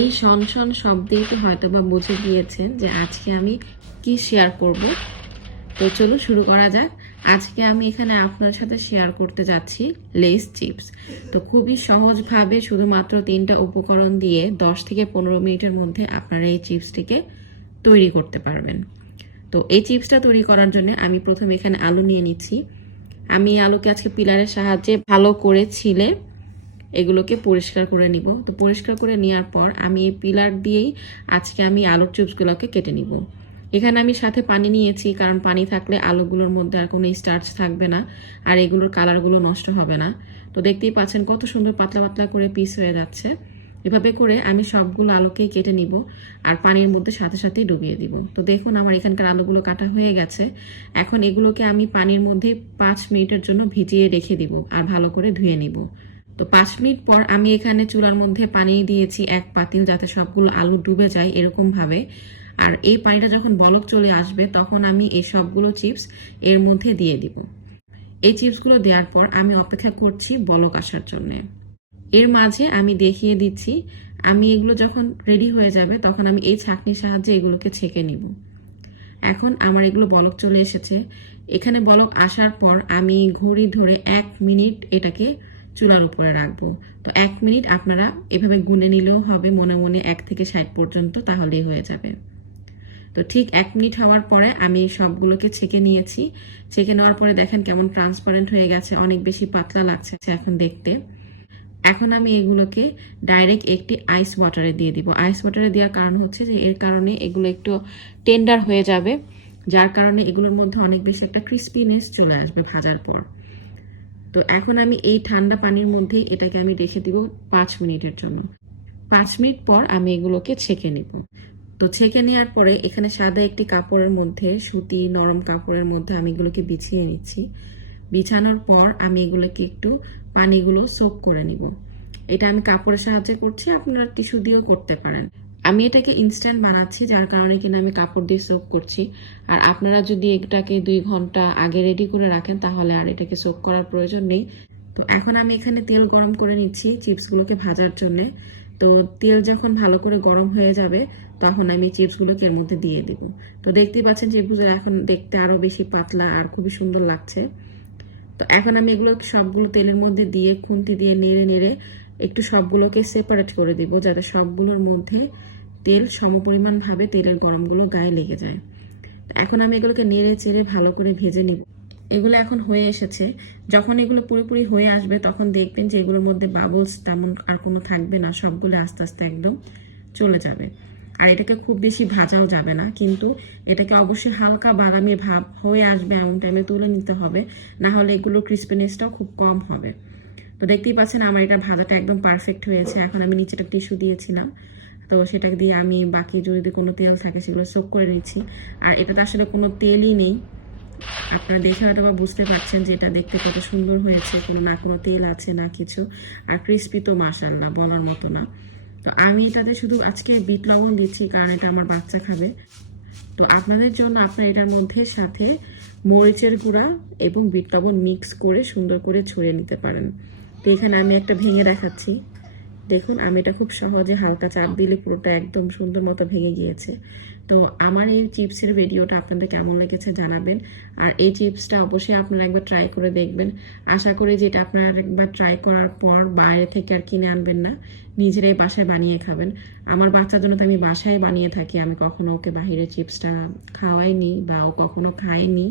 এই শন শব্দেই তো হয়তো বা বুঝে গিয়েছেন যে আজকে আমি কি শেয়ার করব। তো চলো শুরু করা যাক। আজকে আমি এখানে আপনার সাথে শেয়ার করতে যাচ্ছি লেস চিপস। তো খুবই সহজভাবে শুধুমাত্র 3টা উপকরণ দিয়ে 10 থেকে 15 মিনিটের মধ্যে আপনারা এই চিপসটিকে তৈরি করতে পারবেন। তো এই চিপসটা তৈরি করার জন্য আমি প্রথমে এখানে আলু নিয়ে নিচ্ছি। আমি আলুকে আজকে পিলারের সাহায্যে ভালো করে ছিলে এগুলোকে পরিষ্কার করে নিব। তো পরিষ্কার করে নেওয়ার পর আমি এই পিলার দিয়েই আজকে আমি আলুর চিপসগুলোকে কেটে নিব। এখানে আমি সাথে পানি নিয়েছি, কারণ পানি থাকলে আলুগুলোর মধ্যে আর কোনো স্টার্চ থাকবে না, আর এগুলোর কালারগুলো নষ্ট হবে না। তো দেখতেই পাচ্ছেন কত সুন্দর পাতলা পাতলা করে পিস হয়ে যাচ্ছে। এভাবে করে আমি সবগুলো আলুকেই কেটে নিব আর পানির মধ্যে সাথে সাথেই ডুবিয়ে দিব। তো দেখুন আমার এখানকার আলুগুলো কাটা হয়ে গেছে। এখন এগুলোকে আমি পানির মধ্যে 5 মিনিটের জন্য ভিজিয়ে রেখে দিব আর ভালো করে ধুয়ে নিব। তো 5 মিনিট পর আমি এখানে চুলার মধ্যে পানি দিয়েছি 1 পাতিল, যাতে সবগুলো আলু ডুবে যায় এরকম ভাবে। আর এই পানিটা যখন বলক চলে আসবে তখন আমি এই সবগুলো চিপস এর মধ্যে দিয়ে দিব। এই চিপসগুলো দেওয়ার পর আমি অপেক্ষা করছি বলক আসার জন্য। এর মাঝে আমি দেখিয়ে দিচ্ছি, আমি এগুলো যখন রেডি হয়ে যাবে তখন আমি এই ছাঁকনির সাহায্যে এগুলোকে ছেঁকে নিব। এখন আমার এগুলো বলক চলে এসেছে। এখানে বলক আসার পর আমি ঘড়ি ধরে 1 মিনিট এটাকে চুলার উপরে রাখবো। তো 1 মিনিট আপনারা এভাবে গুনে নিলেও হবে, মনে মনে 1 থেকে 60 পর্যন্ত, তাহলেই হয়ে যাবে। তো ঠিক 1 মিনিট হওয়ার পরে আমি সবগুলোকে ছেঁকে নিয়েছি। ছেঁকে নেওয়ার পরে দেখেন কেমন ট্রান্সপারেন্ট হয়ে গেছে, অনেক বেশি পাতলা লাগছে এখন দেখতে। এখন আমি এগুলোকে ডাইরেক্ট একটি আইস ওয়াটারে দিয়ে দিব। আইস ওয়াটারে দেওয়ার কারণ হচ্ছে যে এর কারণে এগুলো একটু টেন্ডার হয়ে যাবে, যার কারণে এগুলোর মধ্যে অনেক বেশি একটা ক্রিস্পিনেস চলে আসবে ভাজার পর। তো এখন আমি এই ঠান্ডা পানির মধ্যে এটাকে আমি রেখে দিব 5 মিনিটের জন্য। 5 মিনিট পর আমি এগুলোকে ছেঁকে নেব। তো ছেঁকে নেওয়ার পরে এখানে সাদা একটি কাপড়ের মধ্যে, সুতি নরম কাপড়ের মধ্যে আমি এগুলোকে বিছিয়ে নিচ্ছি। বিছানোর পর আমি এগুলোকে একটু পানিগুলো সোক করে নিব। এটা আমি কাপড়ের সাহায্যে করছি, আপনারা টিস্যু দিয়েও করতে পারেন। আমি এটাকে ইনস্ট্যান্ট বানাচ্ছি, যার কারণে কিনা আমি কাপড় দিয়ে সোক করছি। আর আপনারা যদি এটাকে 2 ঘন্টা আগে রেডি করে রাখেন তাহলে আর এটাকে সোক করার প্রয়োজন নেই। তো এখন আমি এখানে তেল গরম করে নিচ্ছি চিপসগুলোকে ভাজার জন্য। তো তেল যখন ভালো করে গরম হয়ে যাবে তখন আমি চিপসগুলোকে এর মধ্যে দিয়ে দিব। তো দেখতেই পাচ্ছেন চিপসগুলো এখন দেখতে আরো বেশি পাতলা আর খুবই সুন্দর লাগছে। তো এখন আমি এগুলো সবগুলো তেলের মধ্যে দিয়ে খুন্তি দিয়ে নেড়ে নেড়ে একটু সবগুলোকে সেপারেট করে দিব, যাতে সবগুলোর মধ্যে তেল সমপরিমাণ ভাবে তেলের গরমগুলো গায়ে লেগে যায়। এখন আমি এগুলোকে নেড়ে চেড়ে ভালো করে ভেজে নিব। এগুলো এখন হয়ে এসেছে। যখন এগুলো পুরোপুরি হয়ে আসবে তখন দেখবেন যে এগুলোর মধ্যে বাবলস তেমন আর কোনো থাকবে না, সবগুলো আস্তে আস্তে একদম চলে যাবে। আর এটাকে খুব বেশি ভাজাও যাবে না, কিন্তু এটাকে অবশ্যই হালকা বাদামি ভাব হয়ে আসবে এমন টাইমে তুলে নিতে হবে, না হলে এগুলোর ক্রিস্পিনেসটাও খুব কম হবে। তো দেখতেই পাচ্ছেন আমার এটা ভাজাটা একদম পারফেক্ট হয়েছে। এখন আমি নিচেটা টিস্যু দিয়েছিলাম, তো সেটা দিয়ে আমি বাকি যদি কোনো তেল থাকে সেগুলো সোক করে নিচ্ছি। আর এটাতে আসলে কোনো তেলই নেই, আপনারা দেখে হয়তো বা বুঝতে পারছেন যে এটা দেখতে কত সুন্দর হয়েছে, কোনো তেল আছে না কিছু। আর ক্রিস্পি তো মাশাআল্লাহ বলার মতো না। তো আমি এটাতে শুধু আজকে বিট লবণ দিচ্ছি, কারণ এটা আমার বাচ্চা খাবে। তো আপনাদের জন্য আপনার এটার মধ্যে সাথে মরিচের গুঁড়া এবং বিট লবণ মিক্স করে সুন্দর করে ছড়িয়ে নিতে পারেন। তো এখানে আমি একটা ভেঙে দেখাচ্ছি। দেখুন আমি এটা খুব সহজে হালকা চাপ দিলে পুরোটা একদম সুন্দর মতো ভেঙে গিয়েছে। তো আমার এই চিপসের ভিডিওটা আপনাদের কেমন লেগেছে জানাবেন। আর এই চিপসটা অবশ্যই আপনারা একবার ট্রাই করে দেখবেন। আশা করি যে এটা আপনারা একবার ট্রাই করার পর বাইরে থেকে আর কিনে আনবেন না, নিজেরাই বাসায় বানিয়ে খাবেন। আমার বাচ্চার জন্য তো আমি বাসায় বানিয়ে থাকি, আমি কখনো ওকে বাহিরে চিপসটা খাওয়াইনি বা ও কখনো খায়নি।